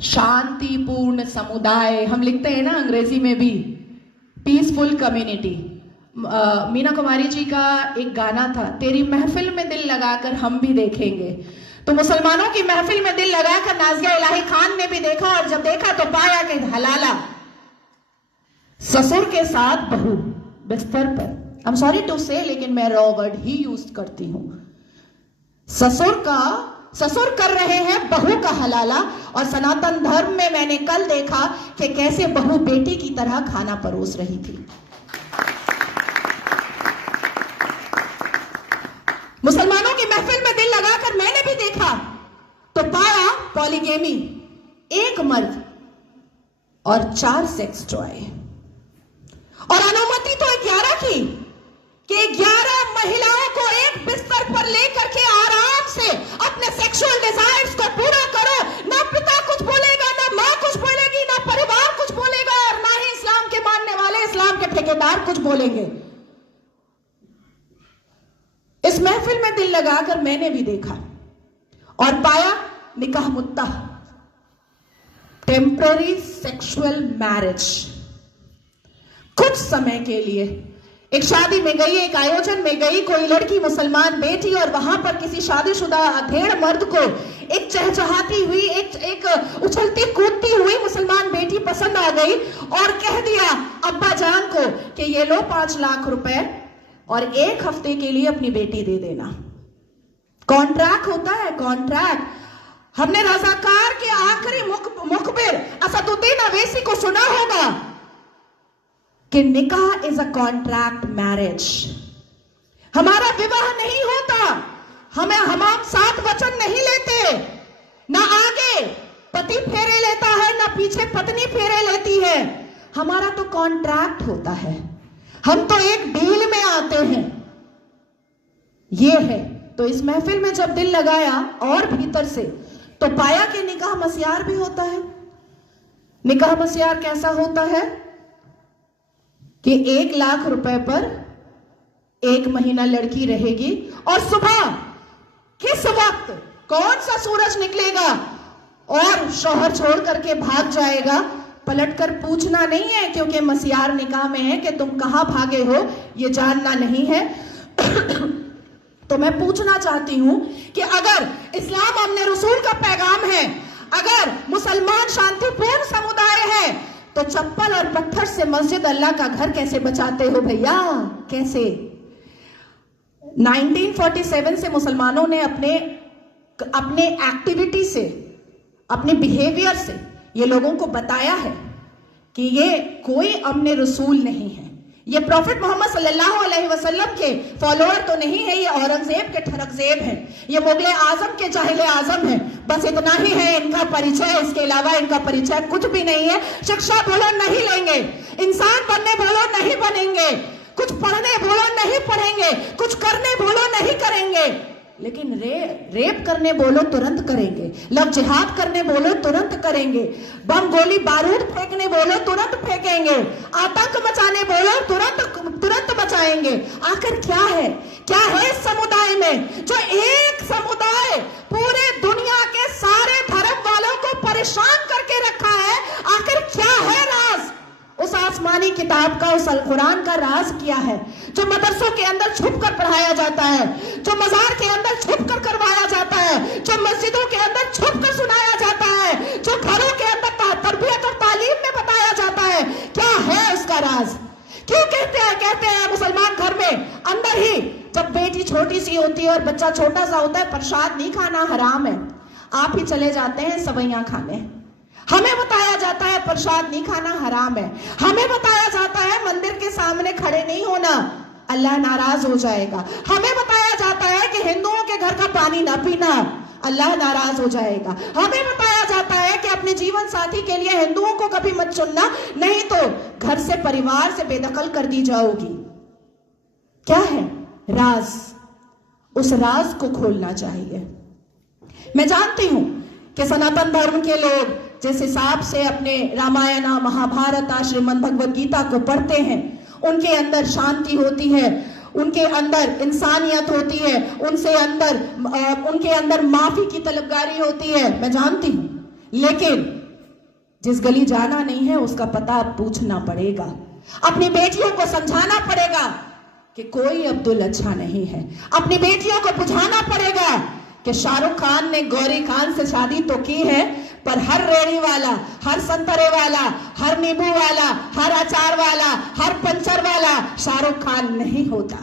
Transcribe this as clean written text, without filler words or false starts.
शांतिपूर्ण समुदाय हम लिखते हैं ना अंग्रेजी में भी, पीसफुल कम्युनिटी। मीना कुमारी जी का एक गाना था, तेरी महफिल में दिल लगाकर हम भी देखेंगे। तो मुसलमानों की महफिल में दिल लगाकर नाज़िया इलाही खान ने भी देखा, और जब देखा तो पाया कि हलाला ससुर के साथ बहू बिस्तर पर, आई एम सॉरी टू से, लेकिन मैं रॉ वर्ड ही यूज करती हूं। ससुर कर रहे हैं बहू का हलाला। और सनातन धर्म में मैंने कल देखा कि कैसे बहू बेटी की तरह खाना परोस रही थी। मुसलमानों की महफिल में दिल लगाकर मैंने भी देखा तो पाया पॉलीगेमी, एक मर्द और 4 सेक्स टॉय। और अनुमति तो 11 की, कि 11 महिलाओं को एक बिस्तर पर लेकर के आराम से अपने सेक्सुअल डिजायर्स को पूरा करो। ना पिता कुछ बोलेगा, ना मां कुछ बोलेगी, ना परिवार कुछ बोलेगा, और ना ही इस्लाम के मानने वाले, इस्लाम के ठेकेदार कुछ बोलेंगे। इस महफिल में दिल लगाकर मैंने भी देखा और पाया निकाह मुद्दा, टेम्पररी सेक्सुअल मैरिज। कुछ समय के लिए एक शादी में गई, एक आयोजन में गई, कोई लड़की मुसलमान बेटी, और वहां पर किसी शादीशुदा अधेड़ मर्द को एक चहचहाती हुई, एक उछलती कूदती हुई मुसलमान बेटी पसंद आ गई, और कह दिया अब्बा जान को कि ये लो 5 लाख रुपए और 1 हफ्ते के लिए अपनी बेटी दे देना। कॉन्ट्रैक्ट होता है, कॉन्ट्रैक्ट। हमने रजाकार के आखिरी मुखबिर असदुद्दीन अवैसी को सुना होगा कि निकाह इज अ कॉन्ट्रैक्ट मैरिज। हमारा विवाह नहीं होता, हम 7 वचन नहीं लेते, ना आगे पति फेरे लेता है, ना पीछे पत्नी फेरे लेती है। हमारा तो कॉन्ट्रैक्ट होता है, हम तो एक डील में आते हैं। ये है। तो इस महफिल में जब दिल लगाया और भीतर से, तो पाया कि निकाह मस्यार भी होता है। निकाह मस्यार कैसा होता है कि 1 लाख रुपए पर 1 महीना लड़की रहेगी, और सुबह किस वक्त कौन सा सूरज निकलेगा और शौहर छोड़ करके भाग जाएगा, पलटकर पूछना नहीं है, क्योंकि मस्यार निकाह में है कि तुम कहां भागे हो ये जानना नहीं है। तो मैं पूछना चाहती हूं कि अगर इस्लाम हमने रसूल का पैगाम है, अगर मुसलमान शांतिपूर्ण समुदाय है, तो चप्पल और पत्थर से मस्जिद अल्लाह का घर कैसे बचाते हो भैया? कैसे? 1947 से मुसलमानों ने अपने एक्टिविटी से, अपने बिहेवियर से ये लोगों को बताया है कि ये कोई अमने रसूल नहीं है, ये प्रॉफिट मोहम्मद सल्लल्लाहु अलैहि वसल्लम के फॉलोअर तो नहीं है, ये औरंगजेब के ठरकजेब हैं, ये मुगले आजम के जाहिले आजम हैं। बस इतना ही है इनका परिचय, इसके अलावा इनका परिचय कुछ भी नहीं है। शिक्षा बोलो नहीं लेंगे, इंसान बनने बोलो नहीं बनेंगे, कुछ पढ़ने बोलो नहीं पढ़ेंगे, कुछ करने बोलो नहीं करेंगे, लेकिन रेप करने बोलो तुरंत करेंगे, लव जिहाद करने बोलो तुरंत करेंगे, बम गोली बारूद फेंकने बोलो तुरंत फेंकेंगे, आतंक मचाने बोलो तुरंत मचाएंगे। आखिर क्या है इस समुदाय में, जो एक समुदाय पूरे दुनिया के सारे धर्म वालों को परेशान करके रखा है? आखिर क्या है राज उस आसमानी किताब का, उस अल कुरान का राज क्या है, जो मदरसों के अंदर छुप कर पढ़ाया जाता है, जो मजार के अंदर छुप कर करवाया जाता है, जो मस्जिदों के अंदर छुप कर सुनाया जाता है, जो घरों के अंदर तरबियत और तालीम में बताया जाता है? क्या है उसका राज? क्यों कहते हैं मुसलमान घर में अंदर ही, जब बेटी छोटी सी होती है और बच्चा छोटा सा होता है, प्रसाद नहीं खाना हराम है, आप ही चले जाते हैं सवैयां खाने। हमें बताया जाता है प्रसाद नहीं खाना हराम है, हमें बताया जाता है मंदिर के सामने खड़े नहीं होना, अल्लाह नाराज हो जाएगा, हमें बताया जाता है कि हिंदुओं के घर का पानी ना पीना, अल्लाह नाराज हो जाएगा, हमें बताया जाता है कि अपने जीवन साथी के लिए हिंदुओं को कभी मत चुनना, नहीं तो घर से, परिवार से बेदखल कर दी जाओगी। क्या है राज? उस राज को खोलना चाहिए। मैं जानती हूं कि सनातन धर्म के लोग जिस हिसाब से अपने रामायण, महाभारत, श्रीमद् भगवद गीता को पढ़ते हैं, उनके अंदर शांति होती है, उनके अंदर इंसानियत होती है, उनके अंदर माफी की तलबगारी होती है, मैं जानती हूं। लेकिन जिस गली जाना नहीं है उसका पता पूछना पड़ेगा। अपनी बेटियों को समझाना पड़ेगा कि कोई अब्दुल अच्छा नहीं है। अपनी बेटियों को बुझाना पड़ेगा कि शाहरुख खान ने गौरी खान से शादी तो की है, पर हर रेड़ी वाला, हर संतरे वाला, हर नींबू वाला, हर अचार वाला, हर पंचर वाला शाहरुख खान नहीं होता।